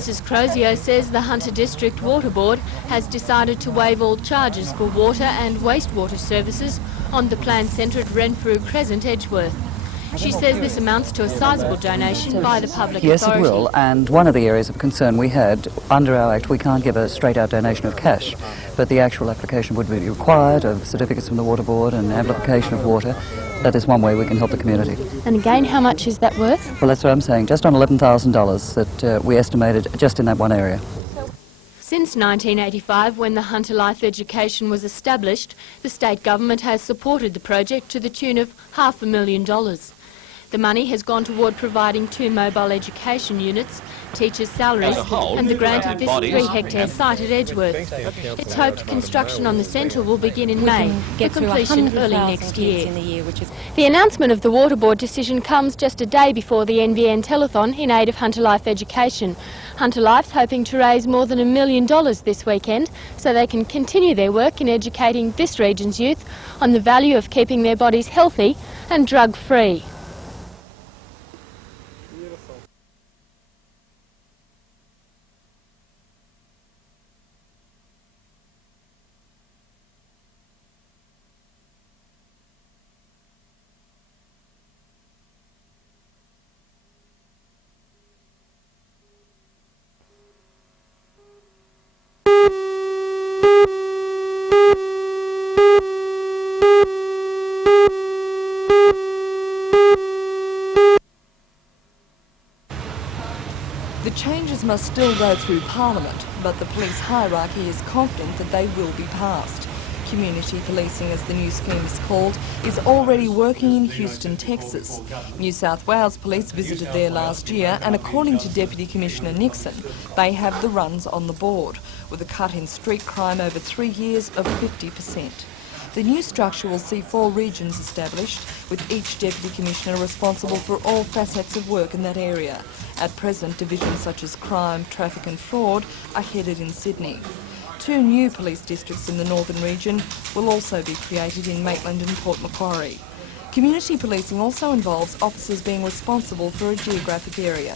Mrs Crozio says the Hunter District Water Board has decided to waive all charges for water and wastewater services on the planned centre at Renfrew Crescent, Edgeworth. She says this amounts to a sizable donation by the public yes, authority. Yes, it will, and one of the areas of concern we had, under our Act, we can't give a straight-out donation of cash, but the actual application would be required of certificates from the Water Board and amplification of water. That is one way we can help the community. And again, how much is that worth? Well, that's what I'm saying, just on $11,000 that we estimated just in that one area. Since 1985, when the Hunter Life Education was established, the state government has supported the project to the tune of $500,000. The money has gone toward providing 2 mobile education units, teachers' salaries and the grant of this 3-hectare site at Edgeworth. It's hoped construction on the centre will begin in May, for completion early next year. The announcement of the Water Board decision comes just a day before the NBN Telethon in aid of Hunter Life Education. Hunter Life's hoping to raise more than $1 million this weekend so they can continue their work in educating this region's youth on the value of keeping their bodies healthy and drug-free. The changes must still go through Parliament, but the police hierarchy is confident that they will be passed. Community policing, as the new scheme is called, is already working in Houston, Texas. New South Wales Police visited there last year, and according to Deputy Commissioner Nixon, they have the runs on the board, with a cut in street crime over 3 years of 50%. The new structure will see 4 regions established, with each Deputy Commissioner responsible for all facets of work in that area. At present, divisions such as crime, traffic and fraud are headed in Sydney. 2 new police districts in the northern region will also be created in Maitland and Port Macquarie. Community policing also involves officers being responsible for a geographic area.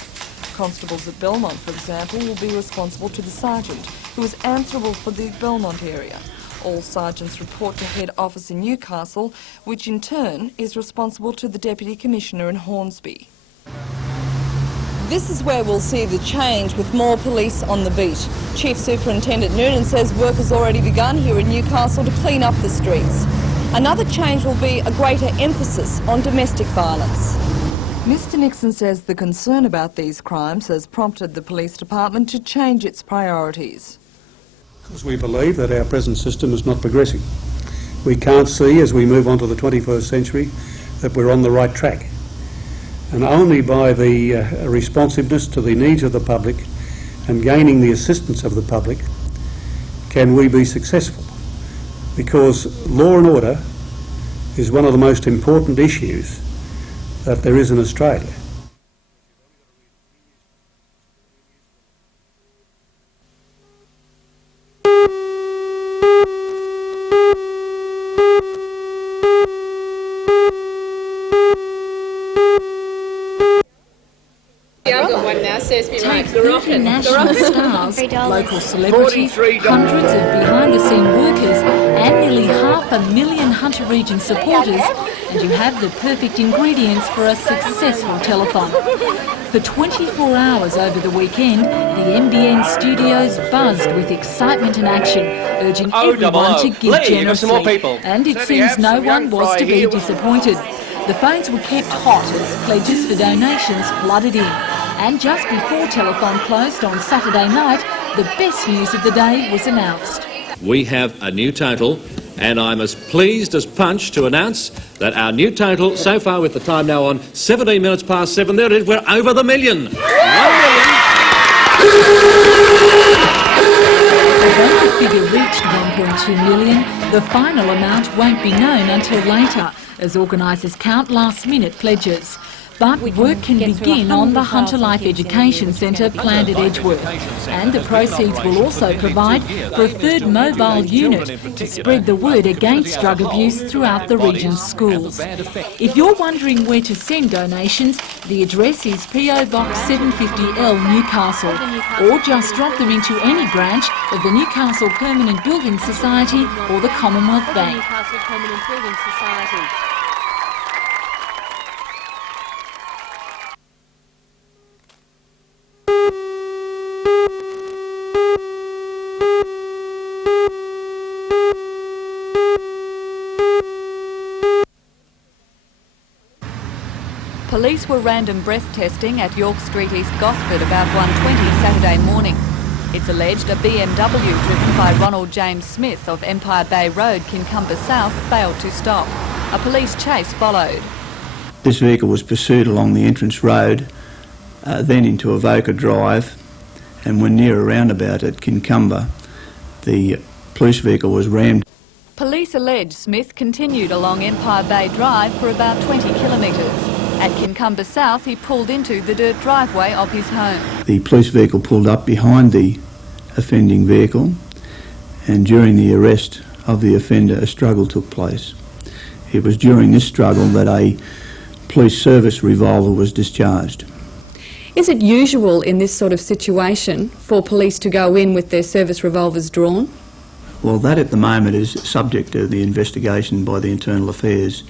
Constables at Belmont, for example, will be responsible to the sergeant, who is answerable for the Belmont area. All sergeants report to head office in Newcastle, which in turn is responsible to the Deputy Commissioner in Hornsby. This is where we'll see the change, with more police on the beat. Chief Superintendent Noonan says work has already begun here in Newcastle to clean up the streets. Another change will be a greater emphasis on domestic violence. Mr Nixon says the concern about these crimes has prompted the police department to change its priorities. Because we believe that our present system is not progressing. We can't see, as we move on to the 21st century, that we're on the right track. And only by the responsiveness to the needs of the public and gaining the assistance of the public can we be successful. Because law and order is one of the most important issues that there is in Australia. Take 30 national stars, local celebrities, hundreds of behind-the-scene workers and nearly 500,000 Hunter Region supporters, and you have the perfect ingredients for a successful telethon. For 24 hours over the weekend, the NBN studios buzzed with excitement and action, urging everyone to give generously. And it seems no one was to be disappointed. The phones were kept hot as pledges for donations flooded in. And just before telethon closed on Saturday night, the best news of the day was announced. We have a new total, and I'm as pleased as punch to announce that our new total so far, with the time now on 17 minutes past 7, there it is, we're over the $1 million. 1 million. Although the figure reached 1.2 million, the final amount won't be known until later, as organisers count last-minute pledges. But work can begin on the Hunter Life Education Centre planned at Edgeworth, and the proceeds will also provide for a third mobile unit to spread the word against drug abuse throughout the region's schools. If you're wondering where to send donations, the address is PO Box 750L, Newcastle, or just drop them into any branch of the Newcastle Permanent Building Society or the Commonwealth Bank. Newcastle Permanent Building Society. Police were random breath testing at York Street, East Gosford about 1:20 Saturday morning. It's alleged a BMW driven by Ronald James Smith of Empire Bay Road, Kincumber South, failed to stop. A police chase followed. This vehicle was pursued along the entrance road, then into Avoca Drive, and when near a roundabout at Kincumber, the police vehicle was rammed. Police allege Smith continued along Empire Bay Drive for about 20 kilometres. At Kincumber South, he pulled into the dirt driveway of his home. The police vehicle pulled up behind the offending vehicle, and during the arrest of the offender, a struggle took place. It was during this struggle that a police service revolver was discharged. Is it usual in this sort of situation for police to go in with their service revolvers drawn? Well, that at the moment is subject to the investigation by the Internal Affairs,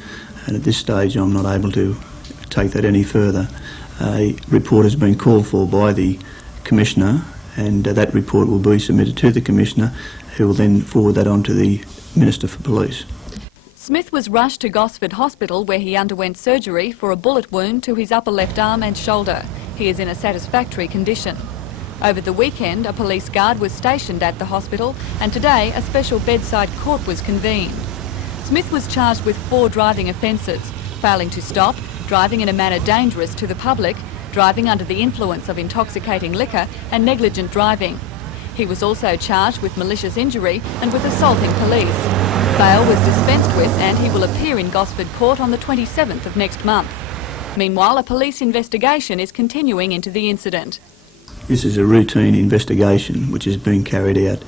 and at this stage I'm not able to take that any further. A report has been called for by the Commissioner, and that report will be submitted to the Commissioner, who will then forward that on to the Minister for Police. Smith was rushed to Gosford Hospital where he underwent surgery for a bullet wound to his upper left arm and shoulder. He is in a satisfactory condition. Over the weekend, a police guard was stationed at the hospital, and today a special bedside court was convened. Smith was charged with 4 driving offences: failing to stop, driving in a manner dangerous to the public, driving under the influence of intoxicating liquor, and negligent driving. He was also charged with malicious injury and with assaulting police. Bail was dispensed with, and he will appear in Gosford Court on the 27th of next month. Meanwhile, a police investigation is continuing into the incident. This is a routine investigation which is being carried out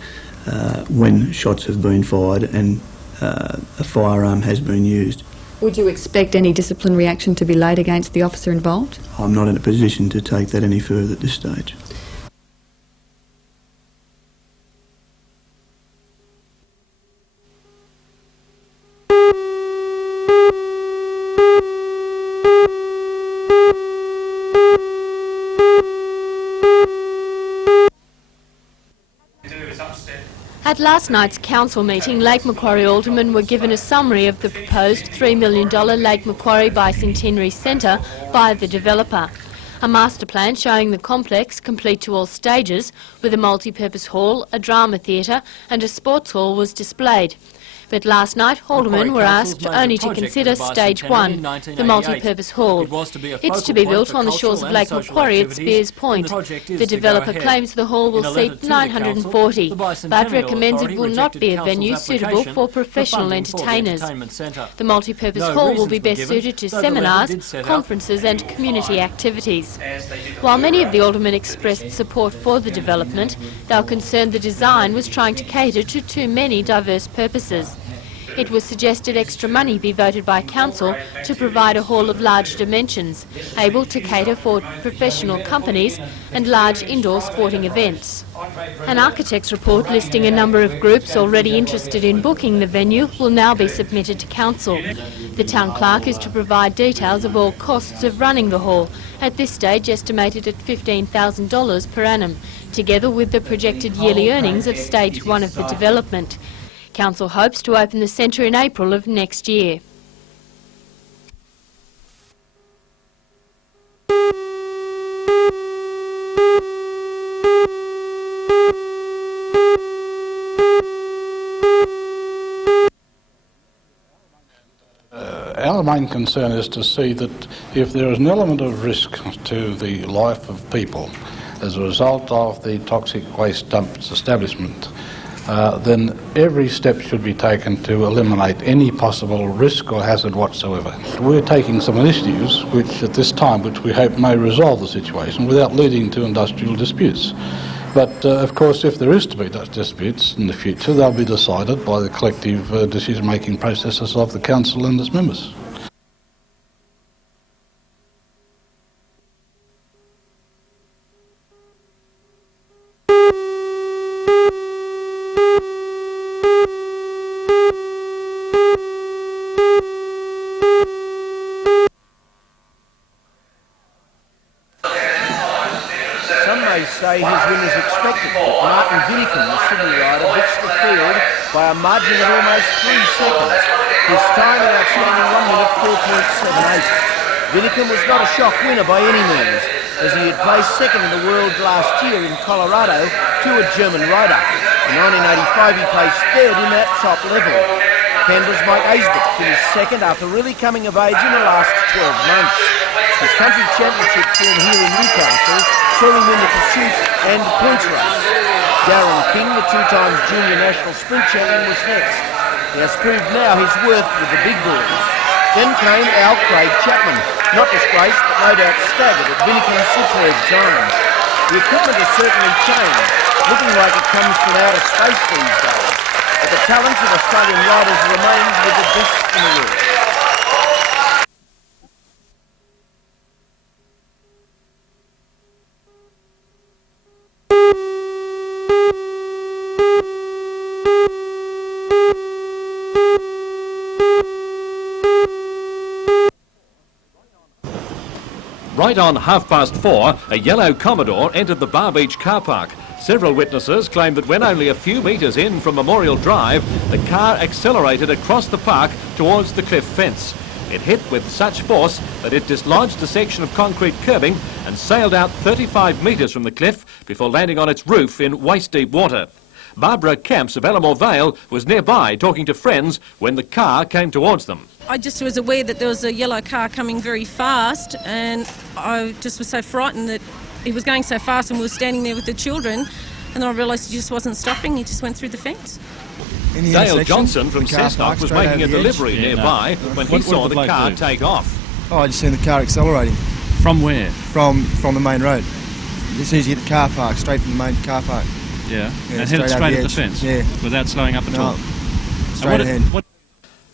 when shots have been fired and a firearm has been used. Would you expect any disciplinary action to be laid against the officer involved? I'm not in a position to take that any further at this stage. At last night's council meeting, Lake Macquarie aldermen were given a summary of the proposed $3 million Lake Macquarie Bicentenary Centre by the developer. A master plan showing the complex, complete to all stages, with a multi-purpose hall, a drama theatre and a sports hall was displayed. But last night, aldermen were asked only to consider Stage 1, the multi-purpose hall. It's to be built on the shores of Lake Macquarie at Spears Point. The developer claims the hall will seat 940, but recommends it will not be a venue suitable for professional entertainers. The multi-purpose hall will be best suited to seminars, conferences and community activities. While many of the aldermen expressed support for the development, they were concerned the design was trying to cater to too many diverse purposes. It was suggested extra money be voted by council to provide a hall of large dimensions, able to cater for professional companies and large indoor sporting events. An architect's report listing a number of groups already interested in booking the venue will now be submitted to council. The town clerk is to provide details of all costs of running the hall, at this stage estimated at $15,000 per annum, together with the projected yearly earnings of Stage 1 of the development. Council hopes to open the centre in April of next year. Our main concern is to see that if there is an element of risk to the life of people as a result of the toxic waste dumps establishment, then every step should be taken to eliminate any possible risk or hazard whatsoever. We're taking some initiatives which we hope may resolve the situation without leading to industrial disputes. But of course, if there is to be disputes in the future, they'll be decided by the collective decision-making processes of the council and its members. Say his win was expected, but Martin Vinicum, the Sydney rider, bits the field by a margin of almost 3 seconds. His time an outstanding 1 minute 4.78. Vinicum was not a shock winner by any means, as he had placed second in the world last year in Colorado to a German rider. In 1985 he placed third in that top level. Canberra's Mike Aisbrook finished second after really coming of age in the last 12 months. His country championship form here in Newcastle saw him win the pursuit and points race. Darren King, the 2-times junior national sprint champion, was next. He has proved now his worth with the big boys. Then came Al Craig Chapman, not disgraced but no doubt staggered at Vinicum's superb time. The equipment has certainly changed, looking like it comes from outer space these days. But the talents of Australian riders remains with the best in the world. Right on 4:30, a yellow Commodore entered the Bar Beach car park. Several witnesses claim that when only a few metres in from Memorial Drive, the car accelerated across the park towards the cliff fence. It hit with such force that it dislodged a section of concrete curbing and sailed out 35 metres from the cliff before landing on its roof in waist-deep water. Barbara Camps of Ellamore Vale was nearby talking to friends when the car came towards them. I just was aware that there was a yellow car coming very fast, and I just was so frightened that he was going so fast and we were standing there with the children, and then I realised he just wasn't stopping, he just went through the fence. Dale Johnson from Cessnock was making a delivery nearby when he saw the car take off. Oh, I just seen the car accelerating. From where? From the main road. As soon as you hit the car park, straight from the main car park. Yeah, and hit it straight at the fence? Yeah. Without slowing up at all? Straight ahead.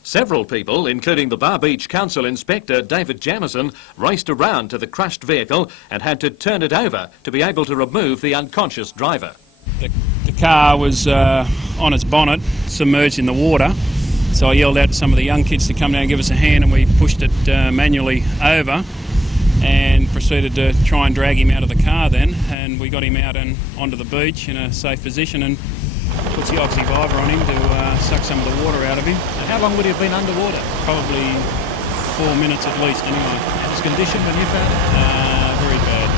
Several people, including the Bar Beach Council Inspector David Jamieson, raced around to the crushed vehicle and had to turn it over to be able to remove the unconscious driver. The car was on its bonnet, submerged in the water, so I yelled out to some of the young kids to come down and give us a hand, and we pushed it manually over and proceeded to try and drag him out of the car then, and we got him out and onto the beach in a safe position and puts the oxyviver on him to suck some of the water out of him. And how long would he have been underwater? Probably 4 minutes at least anyway. His condition when you found it? Very bad.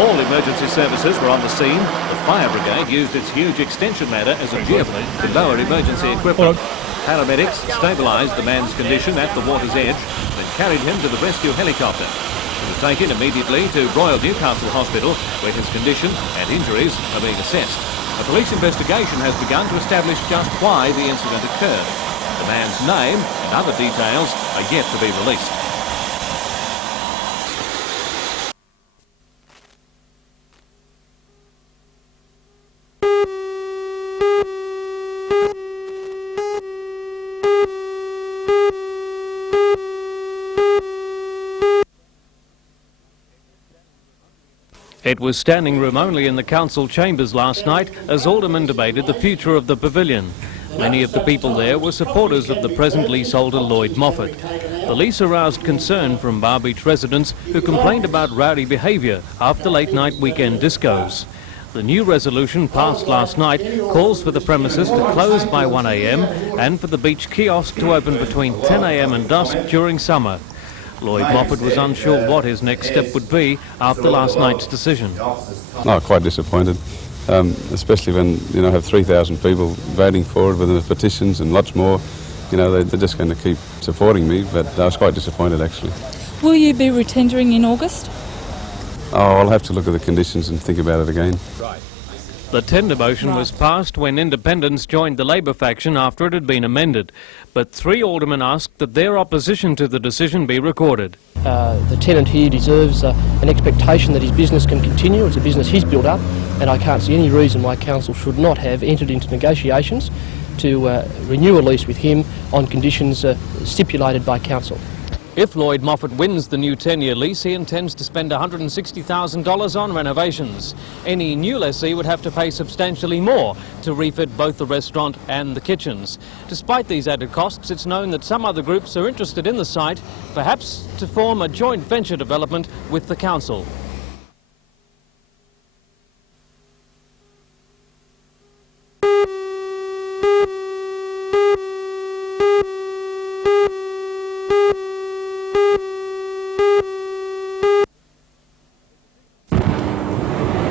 All emergency services were on the scene. The fire brigade used its huge extension ladder as a gearplane to lower emergency equipment. Paramedics stabilised the man's condition at the water's edge, then carried him to the rescue helicopter. He was taken immediately to Royal Newcastle Hospital, where his condition and injuries are being assessed. A police investigation has begun to establish just why the incident occurred. The man's name and other details are yet to be released. It was standing room only in the council chambers last night as aldermen debated the future of the pavilion. Many of the people there were supporters of the present leaseholder Lloyd Moffat. The lease aroused concern from Bar Beach residents who complained about rowdy behaviour after late-night weekend discos. The new resolution passed last night calls for the premises to close by 1 a.m. and for the beach kiosk to open between 10 a.m. and dusk during summer. Lloyd Moffat was unsure what his next step would be after last night's decision. Oh, quite disappointed, especially when, have 3,000 people voting for it with the petitions and lots more. They're just going to keep supporting me, but I was quite disappointed actually. Will you be retendering in August? Oh, I'll have to look at the conditions and think about it again. The tender motion was passed when independents joined the Labor faction after it had been amended. But 3 aldermen asked that their opposition to the decision be recorded. The tenant here deserves an expectation that his business can continue. It's a business he's built up, and I can't see any reason why council should not have entered into negotiations to renew a lease with him on conditions stipulated by council. If Lloyd Moffat wins the new 10-year lease, he intends to spend $160,000 on renovations. Any new lessee would have to pay substantially more to refit both the restaurant and the kitchens. Despite these added costs, it's known that some other groups are interested in the site, perhaps to form a joint venture development with the council.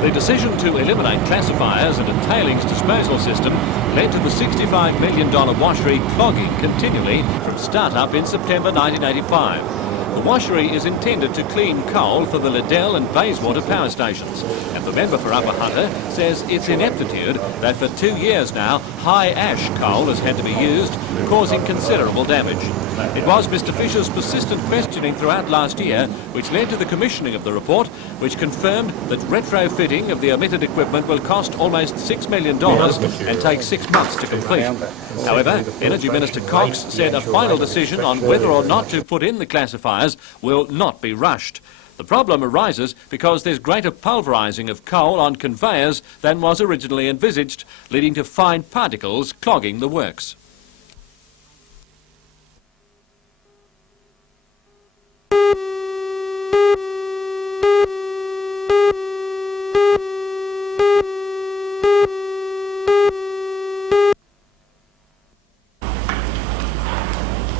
The decision to eliminate classifiers and a tailings disposal system led to the $65 million washery clogging continually from start-up in September 1985. The washery is intended to clean coal for the Liddell and Bayswater power stations, and the member for Upper Hunter says it's ineptitude that for 2 years now high ash coal has had to be used, causing considerable damage. It was Mr Fisher's persistent questioning throughout last year which led to the commissioning of the report, which confirmed that retrofitting of the omitted equipment will cost almost $6 million and take 6 months to complete. However, Energy Minister Cox said a final decision on whether or not to put in the classifiers will not be rushed. The problem arises because there's greater pulverising of coal on conveyors than was originally envisaged, leading to fine particles clogging the works.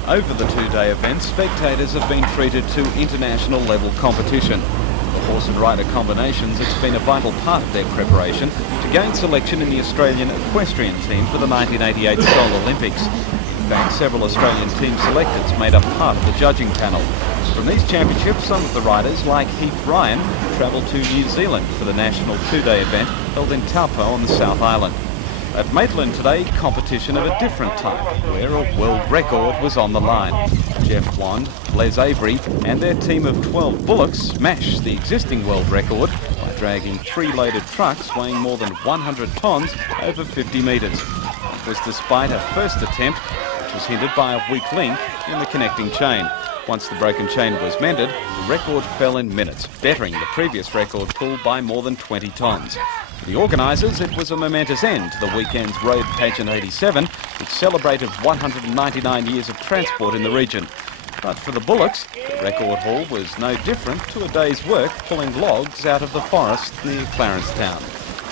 Over the 2-day event, spectators have been treated to international level competition. For horse and rider combinations, it's been a vital part of their preparation to gain selection in the Australian equestrian team for the 1988 Seoul Olympics. In fact, several Australian team selectors made up part of the judging panel. From these championships, some of the riders, like Heath Ryan, travelled to New Zealand for the national 2-day event held in Taupo on the South Island. At Maitland today, competition of a different type, where a world record was on the line. Jeff Wand, Les Avery and their team of 12 bullocks smashed the existing world record by dragging 3 loaded trucks weighing more than 100 tonnes over 50 metres. It was despite a first attempt, which was hindered by a weak link in the connecting chain. Once the broken chain was mended, the record fell in minutes, bettering the previous record pull by more than 20 tonnes. For the organisers, it was a momentous end to the weekend's Road Pageant 87, which celebrated 199 years of transport in the region. But for the bullocks, the record haul was no different to a day's work pulling logs out of the forest near Clarencetown.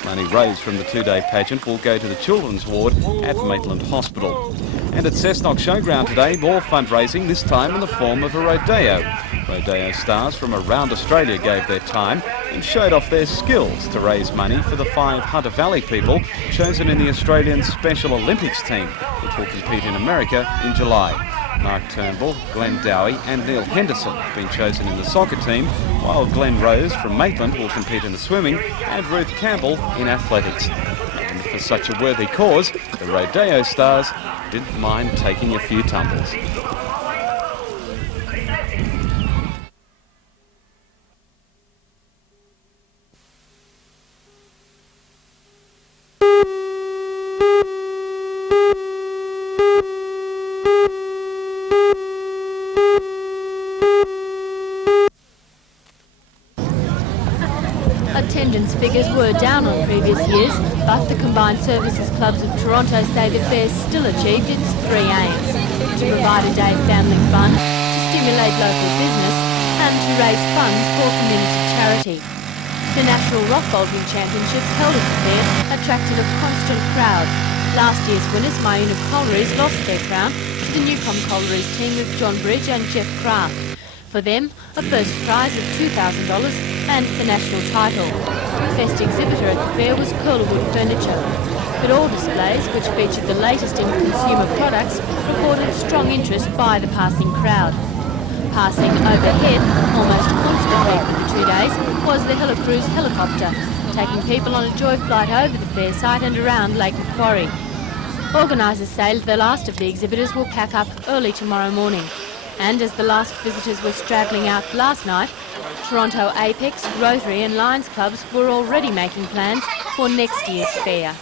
Money raised from the 2-day pageant will go to the children's ward at Maitland Hospital. And at Cessnock Showground today, more fundraising, this time in the form of a rodeo. Rodeo stars from around Australia gave their time and showed off their skills to raise money for the 5 Hunter Valley people chosen in the Australian Special Olympics team, which will compete in America in July. Mark Turnbull, Glenn Dowie and Neil Henderson have been chosen in the soccer team, while Glenn Rose from Maitland will compete in the swimming and Ruth Campbell in athletics. And for such a worthy cause, the rodeo stars didn't mind taking a few tumbles. Attendance figures were down on previous years, but the Combined Services Clubs of Toronto say the fair still achieved its 3 aims: to provide a day family fun, to stimulate local business, and to raise funds for community charity. The National Rock Vaulting Championships held at the fair attracted a constant crowd. Last year's winners, Myuna Collieries, lost their crown to the Newcomb Collieries team of John Bridge and Jeff Craft. For them, a first prize of $2,000 and the national title. Best exhibitor at the fair was Curlewood Furniture. But all displays, which featured the latest in consumer products, recorded strong interest by the passing crowd. Passing overhead, almost constantly for the 2 days, was the Helicruise helicopter. taking people on a joy flight over the fair site and around Lake Macquarie. Organisers say the last of the exhibitors will pack up early tomorrow morning. And as the last visitors were straggling out last night, Toronto Apex, Rotary and Lions clubs were already making plans for next year's fair.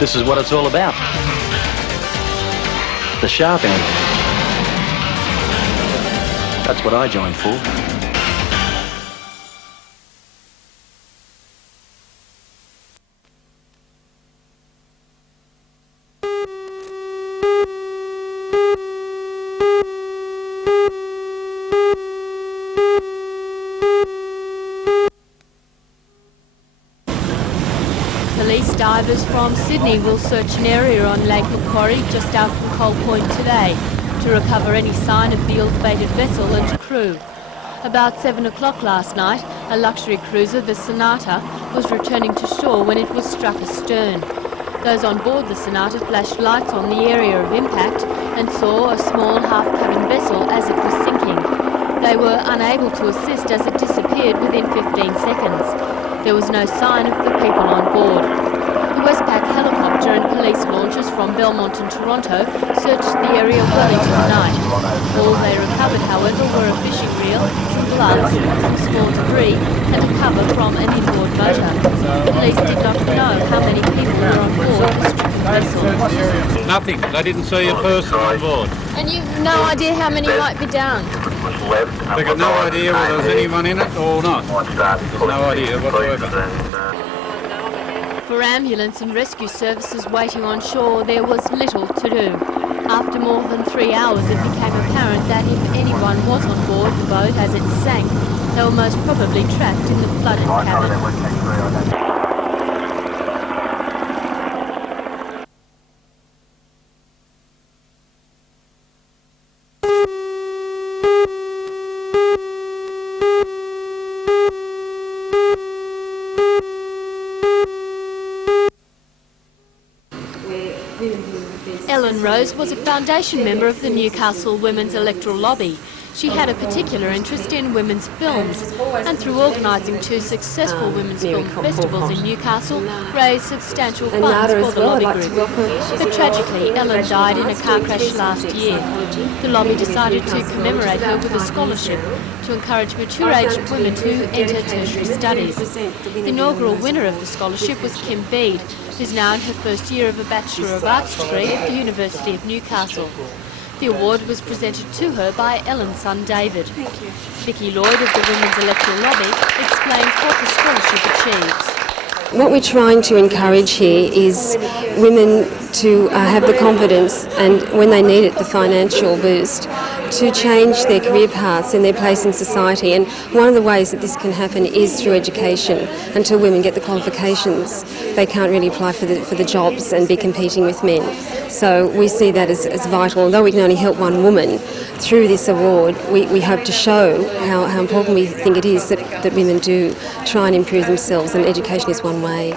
This is what it's all about. The sharp end. That's what I joined for. Police divers from Sydney will search an area on Lake Macquarie just out from Coal Point today to recover any sign of the ill-fated vessel and crew. About 7 o'clock last night, a luxury cruiser, the Sonata, was returning to shore when it was struck astern. Those on board the Sonata flashed lights on the area of impact and saw a small half-cabin vessel as it was sinking. They were unable to assist as it disappeared within 15 seconds. There was no sign of the people on board. The Westpac helicopter and police launches from Belmont and Toronto searched the area well into the night. All they recovered, however, were a fishing reel, some gloves, some small debris and a cover from an inboard motor. Police did not know how many people were on board the stricken vessel. Nothing. They didn't see a person on board. And you've no idea how many might be down? They got no idea whether there's anyone in it or not. There's no idea whatsoever. For ambulance and rescue services waiting on shore, there was little to do. After more than 3 hours, it became apparent that if anyone was on board the boat as it sank, they were most probably trapped in the flooded cabin. Ellen Rose was a foundation member of the Newcastle Women's Electoral Lobby. She had a particular interest in women's films and through organising 2 successful women's film festivals in Newcastle raised substantial funds for the lobby group. But tragically, Ellen died in a car crash last year. The lobby decided to commemorate her with a scholarship to encourage mature-aged women to enter tertiary studies. The inaugural winner of the scholarship was Kim Bede, who's now in her first year of a Bachelor of Arts degree at the University of Newcastle. The award was presented to her by Ellen's son David. Vicky Lloyd of the Women's Electoral Lobby explains what the scholarship achieves. What we're trying to encourage here is women to have the confidence and, when they need it, the financial boost to change their career paths and their place in society. And one of the ways that this can happen is through education. Until women get the qualifications, they can't really apply for the jobs and be competing with men. So we see that as vital. Although we can only help one woman, through this award we hope to show how important we think it is that women do try and improve themselves, and education is one way.